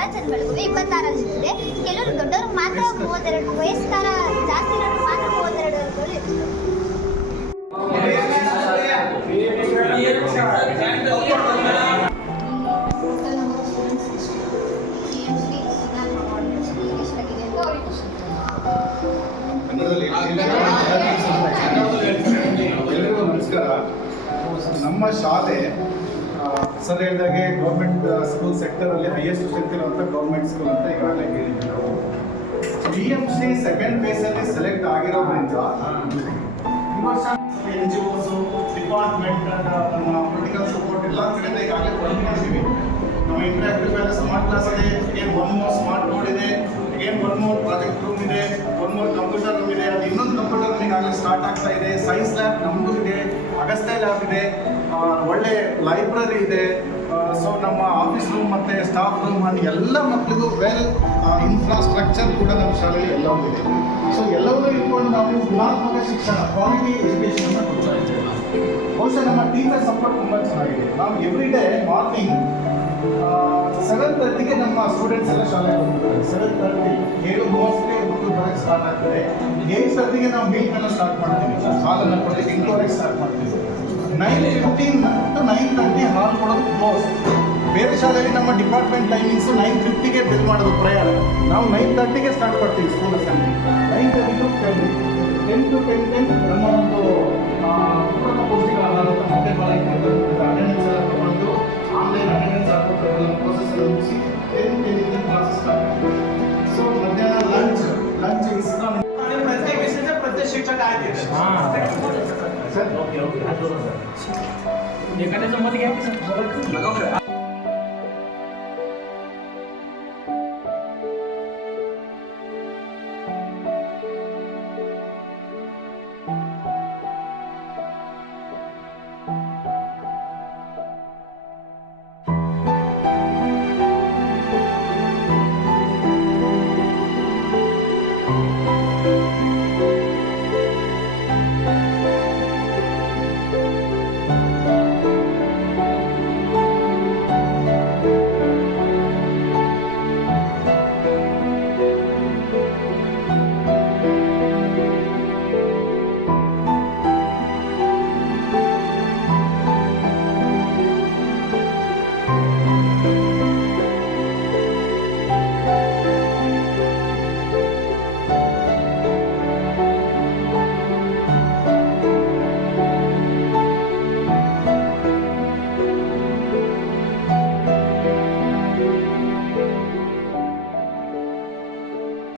ಎಲ್ಲ ಜನಗಳಿಗೂ 26 ಇದೆ. ಕೆಲವರು ದೊಡ್ಡವರು ಮಾತ್ರ 32, ವಯಸ್ಕರ ಜಾಸ್ತಿ ಇರೋರು ಮಾತ್ರ 32 ಅಂತ ಎಲ್ಲರಿಗೂ ನಮಸ್ಕಾರ. ನಮ್ಮ ಶಾಲೆ ಸರ್ ಹೇಳಿದಾಗೆ ಗೌರ್ಮೆಂಟ್ ಸ್ಕೂಲ್ ಸೆಕ್ಟರಲ್ಲಿ ಹೈಯೆಸ್ಟ್ ಸ್ಟ್ರೆಂತ್ ಇರುವಂಥ ಗೌರ್ಮೆಂಟ್ ಸ್ಕೂಲ್ ಅಂತ ಈಗಾಗಲೇ ಹೇಳಿದ್ವಿ ನಾವು. BMC ಸೆಕೆಂಡ್ ಫೇಸಲ್ಲಿ ಸೆಲೆಕ್ಟ್ ಆಗಿರೋದ್ರಿಂದ ಈ ವರ್ಷ NGOs, ಡಿಪಾರ್ಟ್ಮೆಂಟ್, ನಮ್ಮ ಪೊಲಿಟಿಕಲ್ ಸಪೋರ್ಟ್ ಎಲ್ಲ ಕಡೆಯಿಂದ ಈಗಾಗಲೇ ವರ್ಕ್ ಮಾಡಿದ್ದೀವಿ. ನಮ್ಮ ಇಂಟ್ರಾಕ್ಟಿವ್ ಪ್ಯಾಲೇಸ್ ಸ್ಮಾರ್ಟ್ ಕ್ಲಾಸ್ ಇದೆ, ಏನು 1 more ಸ್ಮಾರ್ಟ್ ಬೋರ್ಡ್ ಇದೆ, ಏನು 1 more ಪ್ರಾಜೆಕ್ಟ್ ರೂಮ್ ಇದೆ, 1 more ಕಂಪ್ಯೂಟರ್ ರೂಮ್ ಇದೆ. ಅದು ಇನ್ನೊಂದು ಕಂಪ್ಯೂಟರ್ ರೂಮ್ ಈಗಾಗಲೇ ಸ್ಟಾರ್ಟ್ ಆಗ್ತಾ ಇದೆ. ಸೈನ್ಸ್ ಲ್ಯಾಬ್ ನಮ್ಮದು ಇದೆ, ಅಗಸ್ತ್ಯ ಲ್ಯಾಬ್ ಇದೆ, ಒಳ್ಳೆ ಲೈಬ್ರರಿ ಇದೆ. ಸೊ ನಮ್ಮ ಆಫೀಸ್ ರೂಮ್ ಮತ್ತು ಸ್ಟಾಫ್ ರೂಮ್ ಅಂತ ಎಲ್ಲ ಮಕ್ಕಳಿಗೂ ವೆಲ್ ಇನ್ಫ್ರಾಸ್ಟ್ರಕ್ಚರ್ ಕೂಡ ನಮ್ಮ ಶಾಲೆಯಲ್ಲಿ ಎಲ್ಲವೂ ಇದೆ. ಸೊ ಎಲ್ಲವೂ ಇಟ್ಕೊಂಡು ನಾವು ಗುಣಾತ್ಮಕ ಶಿಕ್ಷಣ, ಕ್ವಾಲಿಟಿ ಎಜುಕೇಷನ್ನ ಕೊಡ್ತಾ ಇದ್ದೇವೆ. ಬಹುಶಃ ನಮ್ಮ ಟೀಚರ್ ಸಪೋರ್ಟ್ ತುಂಬ ಚೆನ್ನಾಗಿದೆ. ನಾವು ಎವ್ರಿ ಡೇ ಮಾರ್ನಿಂಗ್ 7:30ಗೆ ನಮ್ಮ ಸ್ಟೂಡೆಂಟ್ಸ್ ಎಲ್ಲ ಶಾಲೆಗೆ ಹೋಗ್ತಾರೆ. 7:30 7:30ಗೆ ಬರೋಕ್ಕೆ ಸ್ಟಾರ್ಟ್ ಆಗ್ತದೆ. 8:30ಗೆ ನಾವು ಮೀಲ್ಕನ್ನು ಸ್ಟಾರ್ಟ್ ಮಾಡ್ತೀವಿ, ಹಾಲನ್ನು ಕೊಡಲಿಕ್ಕೆ 8:00ಗೆ ಸ್ಟಾರ್ಟ್ ಮಾಡ್ತೀವಿ. 9:15 to 9:30 ಹಾಲ್ ಕೊಡೋದು ಕ್ಲೋಸ್. ಬೇರೆ ಶಾಲೆಯಲ್ಲಿ ನಮ್ಮ ಡಿಪಾರ್ಟ್ಮೆಂಟ್ ಟೈಮಿಂಗ್ಸು 9:50ಗೆ ಬಿಲ್ ಮಾಡೋದು ಪ್ರಯಾಣ. ನಾವು 9:30ಗೆ ಸ್ಟಾರ್ಟ್ ಮಾಡ್ತೀವಿ ಸ್ಕೂಲ್ ಅಸೆಂಬ್ಲಿ. 9:30 to 10 to 10 ನಮ್ಮ ಒಂದು ಪೂರಕ ಪೌಷ್ಟಿಕ ಆಹಾರ ಅಂತ ಮೊಟ್ಟೆ ಬಾಳಿಕೆ ಅಟೆಂಡೆನ್ಸ್ ಎಲ್ಲ ತಗೊಂಡು ಆನ್ಲೈನ್ ಅಟೆಂಡೆನ್ಸ್ ಹಾಕೋದು ಪ್ರೋಸೆಸ್ ಎಲ್ಲ ಮುಗಿಸಿ 10 ಕ್ಲಾಸಸ್ ಸ್ಟಾರ್ಟ್ ಆಗ್ತದೆ. ಸೊ ಮಧ್ಯಾಹ್ನ ಲಂಚ್ ಇಸ್ಕಾನ್ प्रत्येक विषयाचे प्रत्येक शिक्षक आहेत. सर एखाद्याचं मत घ्या की सर.